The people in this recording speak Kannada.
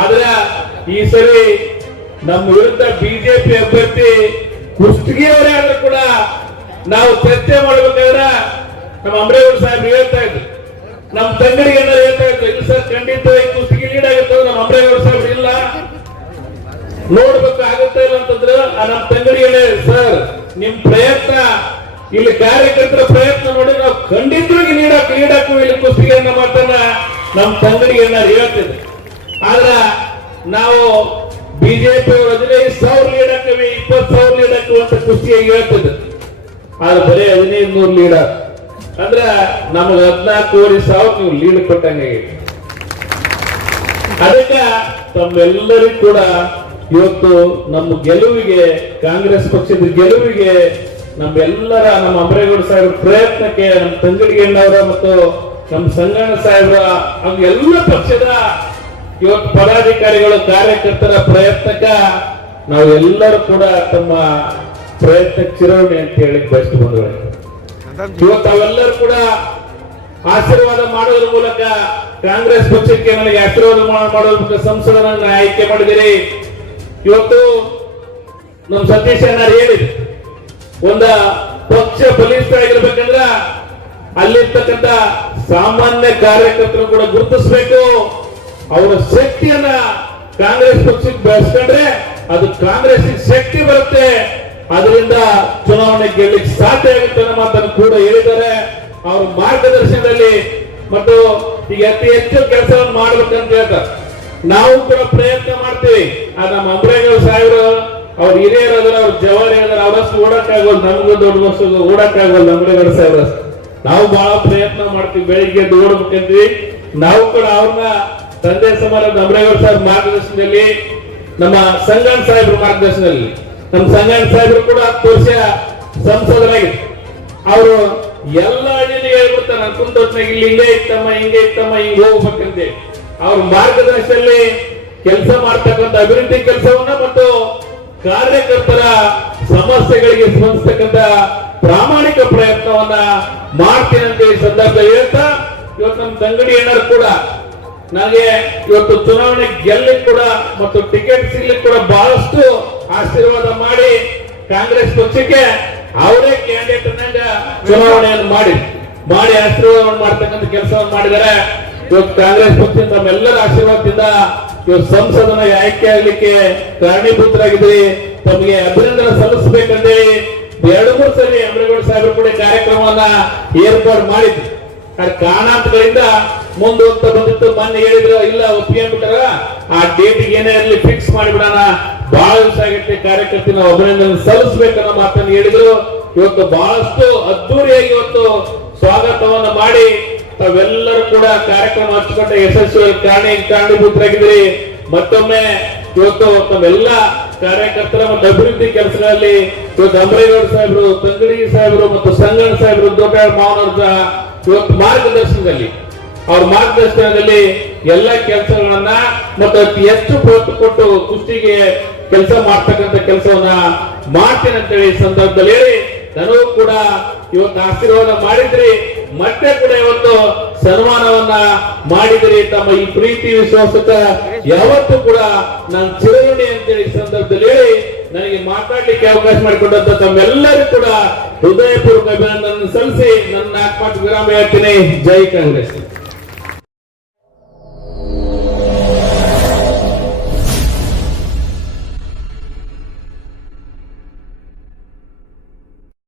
ಆದ್ರ ಈ ಸರಿ ನಮ್ಮ ವಿರುದ್ಧ ಬಿಜೆಪಿ ಅಭ್ಯರ್ಥಿ ಕುಷ್ಟಗಿ ಅವರೇ ಆದ್ರೂ ಕೂಡ ನಾವು ಚರ್ಚೆ ಮಾಡಬೇಕಾದ್ರೆ ನಮ್ಮ ಅಮರೇಗೌಡ ಸಾಹೇಬ್ ಹೇಳ್ತಾ ಇದ್ರು. ನಮ್ಮ ತಂಗಡಿಗೆ ಏನಾದ್ರು ಹೇಳ್ತಾ ಇದ್ರು ಇದು ಸರ್, ಖಂಡಿತ ಕುಷ್ಟಗಿ ಲೀಡ್ ಆಗುತ್ತೆ ನಮ್ಮ ಅಮರೇಗೌಡ ಸಾಹೇಬ್ ಇಲ್ಲ. ನೋಡ್ಬೇಕು ಆಗುತ್ತೆ ಇಲ್ಲ ಅಂತಂದ್ರೆ ನಮ್ಮ ತಂಗಡಿಗೆ ಸರ್, ನಿಮ್ ಪ್ರಯತ್ನ, ಇಲ್ಲಿ ಕಾರ್ಯಕರ್ತರ ಪ್ರಯತ್ನ ನೋಡಿ, ನಾವು ಖಂಡಿತವಾಗಿ ನೀಡಕ್ ನೀಡಕ್ಕೂ ಇಲ್ಲಿ ಕುಸ್ತಿಗೆ ನಮ್ಮ ಮಾತನ್ನ ನಮ್ಮ ತಂಗಡಿಗೆ ಏನಾದ್ರು ಹೇಳ್ತಿದ್ರು. ಆದ್ರ ನಾವು ಬಿಜೆಪಿ ಹದಿನೈದು ಸಾವಿರ ಲೀಡ್ ಹಾಕವಿ ಇಪ್ಪತ್ತು ಸಾವಿರ ಲೀಡ್ ಅಂತ ಖುಷಿಯಾಗಿ ಹೇಳ್ತಿದ್ರು. ಆದ್ರೆ ಬರೀ ಹದಿನೈದು ನೂರು ಲೀಡ್ ಅಂದ್ರ ನಮಗೆ ಹದಿನಾಲ್ಕೂವರೆ ಸಾವಿರ ನೀವು ಲೀಡ್ ಕೊಟ್ಟಂಗೆ ಅದಕ್ಕೆ ತಮ್ಮೆಲ್ಲರಿಗೂ ಕೂಡ ಇವತ್ತು ನಮ್ಮ ಗೆಲುವಿಗೆ, ಕಾಂಗ್ರೆಸ್ ಪಕ್ಷದ ಗೆಲುವಿಗೆ ನಮ್ಮೆಲ್ಲರ ನಮ್ಮ ಅಂಬರೇಗೌಡ ಸಾಹೇಬ್ರ ಪ್ರಯತ್ನಕ್ಕೆ ನಮ್ಮ ತಂಗಡಿಗೆ ಅಣ್ಣವರ ಮತ್ತು ನಮ್ಮ ಸಂಗಣ್ಣ ಸಾಹೇಬ್ರ ಅವೆಲ್ಲ ಎಲ್ಲ ಪಕ್ಷದ ಇವತ್ತು ಪದಾಧಿಕಾರಿಗಳು ಕಾರ್ಯಕರ್ತರ ಪ್ರಯತ್ನಕ್ಕ ನಾವು ಎಲ್ಲರೂ ಕೂಡ ತಮ್ಮ ಪ್ರಯತ್ನ ಚಿರೋಣಿ ಅಂತ ಹೇಳಿ ಬಯಸ್ತು ಬಂದವರು. ಇವತ್ತು ಅವೆಲ್ಲರೂ ಕೂಡ ಆಶೀರ್ವಾದ ಮಾಡೋದ್ರ ಮೂಲಕ ಕಾಂಗ್ರೆಸ್ ಪಕ್ಷಕ್ಕೆ ನನಗೆ ಆಶೀರ್ವಾದ ಮಾಡೋದ್ರ ಮೂಲಕ ಸಂಸದರನ್ನ ಆಯ್ಕೆ ಮಾಡಿದಿರಿ. ಇವತ್ತು ನಮ್ಮ ಸತೀಶ್ ಅಣ್ಣ ಹೇಳಿದ್ರು ಒಂದ ಪಕ್ಷ ಬಲಿಷ್ಠ ಆಗಿರ್ಬೇಕಂದ್ರ ಅಲ್ಲಿರ್ತಕ್ಕಂಥ ಸಾಮಾನ್ಯ ಕಾರ್ಯಕರ್ತರು ಕೂಡ ಗುರುತಿಸಬೇಕು. ಅವರ ಶಕ್ತಿಯನ್ನ ಕಾಂಗ್ರೆಸ್ ಪಕ್ಷಕ್ಕೆ ಬೆಳೆಸ್ಕೊಂಡ್ರೆ ಅದು ಕಾಂಗ್ರೆಸ್ ಶಕ್ತಿ ಬರುತ್ತೆ. ಅದರಿಂದ ಚುನಾವಣೆ ಗೆಲ್ಲಕ್ಕೆ ಸಾಧ್ಯ ಆಗುತ್ತೆ ಅನ್ನೋ ಮಾತನ್ನು ಕೂಡ ಹೇಳಿದ್ದಾರೆ. ಅವ್ರ ಮಾರ್ಗದರ್ಶನದಲ್ಲಿ ಮತ್ತು ಈಗ ಅತಿ ಹೆಚ್ಚು ಕೆಲಸವನ್ನು ಮಾಡ್ಬೇಕಂತ ಹೇಳ್ತಾರೆ. ನಾವು ಕೂಡ ಪ್ರಯತ್ನ ಮಾಡ್ತೀವಿ. ಆ ನಮ್ಮ ಅಂಬ್ರೇಗೌಡ ಸಾಹೇಬರು, ಅವ್ರ ಹಿರಿಯರಾದ್ರೆ, ಅವ್ರ ಜವಾರಿ ಹೇಳಿದ್ರೆ ಅವರಷ್ಟು ಓಡಕ್ಕಾಗೋದು ನಮಗೂ ದೊಡ್ಡ ಓಡಕ್ಕಾಗೋದು ಅಂಬ್ರೇಗೌಡ ಸಾಹೇಬ್ರ ನಾವು ಬಹಳ ಪ್ರಯತ್ನ ಮಾಡ್ತೀವಿ, ಬೆಳಿಗ್ಗೆ ಎದ್ದು ನಾವು ಕೂಡ ಅವ್ರನ್ನ ತಂದೆ ಸಮಾನ ನಮ್ರೇಗೌಡ ಸಾಹೇಬ್ ಮಾರ್ಗದರ್ಶನದಲ್ಲಿ, ನಮ್ಮ ಸಂಗಣ್ಣ ಸಾಹೇಬ್ರ ಮಾರ್ಗದರ್ಶನದಲ್ಲಿ, ನಮ್ಮ ಸಂಗಣ್ಣ ಸಾಹೇಬ್ರು ಕೂಡ ಹತ್ತು ವರ್ಷ ಸಂಸದರಾಗಿದ್ರು. ಅವರು ಎಲ್ಲ ಹಳ್ಳಿನೂ ಹೇಳ್ಬಿಡ್ತಾರೆ, ನಾನು ಕುಂತ ಇಲ್ಲಿ ಹಿಂಗೆ ಇತ್ತಮ್ಮ ಹಿಂಗೆ ಇತ್ತಮ್ಮ, ಹಿಂಗ್ ಹೋಗ್ಬೇಕಂತೆ ಅವ್ರ ಮಾರ್ಗದರ್ಶನದಲ್ಲಿ ಕೆಲಸ ಮಾಡ್ತಕ್ಕಂಥ ಅಭಿವೃದ್ಧಿ ಕೆಲಸವನ್ನ ಮತ್ತು ಕಾರ್ಯಕರ್ತರ ಸಮಸ್ಯೆಗಳಿಗೆ ಸ್ಪಂದಿಸ್ತಕ್ಕಂಥ ಪ್ರಾಮಾಣಿಕ ಪ್ರಯತ್ನವನ್ನ ಮಾಡ್ತೀನಂತ ಈ ಸಂದರ್ಭ ಹೇಳ್ತಾ, ಇವತ್ತು ನಮ್ಮ ತಂಗಡಿ ಏನಾರು ಕೂಡ ನನಗೆ ಇವತ್ತು ಚುನಾವಣೆ ಗೆಲ್ಲಕ್ಕೆ ಕೂಡ ಮತ್ತು ಟಿಕೆಟ್ ಸಿಗ್ಲಿಕ್ಕೆ ಕೂಡ ಬಹಳಷ್ಟು ಆಶೀರ್ವಾದ ಮಾಡಿ ಕಾಂಗ್ರೆಸ್ ಪಕ್ಷಕ್ಕೆ ಅವರೇ ಕ್ಯಾಂಡಿಡೇಟ್ ಚುನಾವಣೆಯನ್ನು ಮಾಡಿ ಮಾಡಿ ಆಶೀರ್ವಾದವನ್ನು ಮಾಡ್ತಕ್ಕಂಥ ಕೆಲಸವನ್ನು ಮಾಡಿದರೆ ಇವತ್ತು ಕಾಂಗ್ರೆಸ್ ಪಕ್ಷದಿಂದ ತಮ್ಮೆಲ್ಲರ ಆಶೀರ್ವಾದದಿಂದ ಇವತ್ತು ಸಂಸದನ ಆಯ್ಕೆ ಆಗ್ಲಿಕ್ಕೆ ಕಾರಣೀಭೂತರಾಗಿದ್ದೀರಿ. ತಮಗೆ ಅಭಿನಂದನೆ ಸಲ್ಲಿಸಬೇಕಂತೇಳಿ ಎರಡು ಮೂರು ಸರಿ ಅಮರಗೌಡ ಸಾಹೇಬರು ಕೂಡ ಕಾರ್ಯಕ್ರಮವನ್ನ ಏರ್ಪಾಡು ಮಾಡಿದ್ರು. ಅದು ಕಾರಣಾಂತಗಳಿಂದ ಹೋಗ್ತಾ ಬಂದಿತ್ತು. ಮೊನ್ನೆ ಹೇಳಿದ್ರು, ಇಲ್ಲ ಒಪ್ಪಿಗೆಬಿಟ್ಟಾರ ಆ ಡೇಟ್ ಏನೇ ಇರಲಿ ಫಿಕ್ಸ್ ಮಾಡಿಬಿಡೋಣ. ಬಹಳ ದಿವಸ ಆಗೈತೆ ಕಾರ್ಯಕರ್ತನ ಅಭಿನಂದನೆ ಸಲ್ಲಿಸಬೇಕನ್ನೋ ಮಾತನ್ನು ಹೇಳಿದ್ರು. ಇವತ್ತು ಬಹಳಷ್ಟು ಅದ್ದೂರಿಯಾಗಿ ಇವತ್ತು ಸ್ವಾಗತವನ್ನ ಮಾಡಿ ತಾವೆಲ್ಲರೂ ಕೂಡ ಕಾರ್ಯಕ್ರಮ ಹಚ್ಚಿಕೊಂಡ ಯಶಸ್ವಿ ಕಾರಣ ಕಾರಣೀಭೂತರಾಗಿದ್ದೀರಿ ಮತ್ತೊಮ್ಮೆ ಇವತ್ತು ತಮ್ಮೆಲ್ಲ ಕಾರ್ಯಕರ್ತರ ಮತ್ತು ಅಭಿವೃದ್ಧಿ ಕೆಲಸಗಳಲ್ಲಿ ಇವತ್ತು ಅಂಬರೇಗೌಡ ಸಾಹೇಬರು ತಂಗಡಿ ಸಾಹೇಬರು ಮತ್ತು ಸಂಗಣ್ಣ ಸಾಹೇಬರು ದೊಡ್ಡ ಮಾವನವ್ರ ಇವತ್ತು ಮಾರ್ಗದರ್ಶನದಲ್ಲಿ. ಅವ್ರ ಮಾರ್ಗದರ್ಶನದಲ್ಲಿ ಎಲ್ಲ ಕೆಲಸಗಳನ್ನ ಮತ್ತು ಅತಿ ಹೆಚ್ಚು ಒತ್ತು ಕೊಟ್ಟು ಕುಸ್ತಿಗೆ ಕೆಲಸ ಮಾಡ್ತಕ್ಕಂಥ ಕೆಲಸವನ್ನ ಮಾಡ್ತೇನೆ ಅಂತೇಳಿ ಸಂದರ್ಭದಲ್ಲಿ ಹೇಳಿ, ನನಗೂ ಕೂಡ ಇವತ್ತು ಆಶೀರ್ವಾದ ಮಾಡಿದ್ರಿ. ಮತ್ತೆ ಕೂಡ ಇವತ್ತು ಸನ್ಮಾನವನ್ನ ಮಾಡಿದರೆ ತಮ್ಮ ಈ ಪ್ರೀತಿ ವಿಶ್ವಾಸಕ್ಕ. ಯಾವತ್ತೂ ಕೂಡ ನಾನು ಚಿರಋಣಿ ಅಂತೇಳಿ ಸಂದರ್ಭದಲ್ಲಿ ಹೇಳಿ ನನಗೆ ಮಾತಾಡ್ಲಿಕ್ಕೆ ಅವಕಾಶ ಮಾಡಿಕೊಟ್ಟಂತ ತಮ್ಮೆಲ್ಲರಿಗೂ ಕೂಡ ಹೃದಯಪೂರ್ವಕ ಅಭಿನಂದನೆ ಸಲ್ಲಿಸಿ ನನ್ನ ನಾಲ್ಕು ವಿರಾಮ ಹೇಳ್ತೀನಿ. ಜೈ ಕಾಂಗ್ರೆಸ್.